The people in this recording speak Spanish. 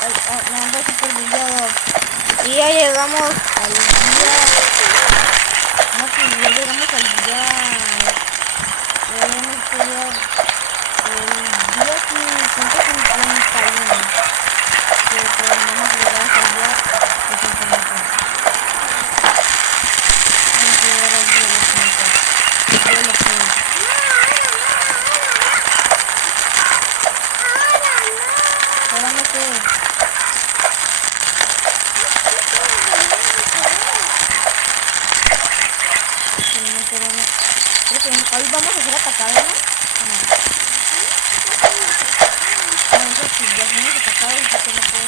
Me ando súper bugueado. Y ya llegamos al día. No, pues ya llegamos al día. Ya llegamos al día. El día 151. Que pues no hemos llegado hasta el día 250. Vamos a llegar al día 200. Yo lo sé. Ahora no sé. Creo que hoy vamos a ser atacados, ¿no? No. No, eso sí, ya fuimos atacados y que no puedo.